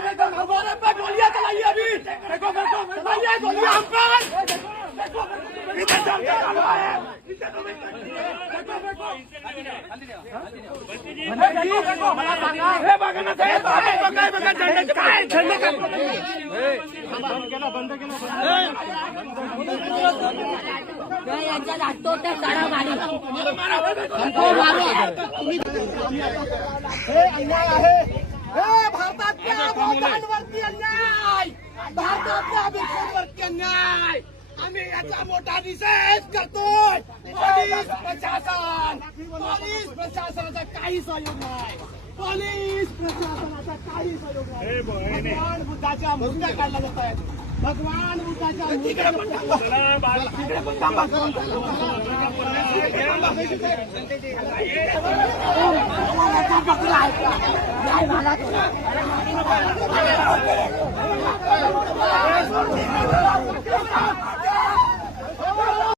गोलियां चलाई अभी, देखो चलाइए गोलियां हम पर। इधर चलते है, बंद केलं यांच्या लागतो त्या काढा मारी हे अन्याय आहे हे भारतातल्या भूतांवरती अन्याय भारतातल्या भिक्षांवरती अन्याय आम्ही याचा मोठा निषेध करतोय पोलीस प्रशासनाचा काही सहयोग नाही पोलीस प्रशासनाचा काही सहयोग नाही भगवान बुद्धाच्या मूर्त्या काढल्या जात आहेत भगवान बुद्धाच्या मूर्त्या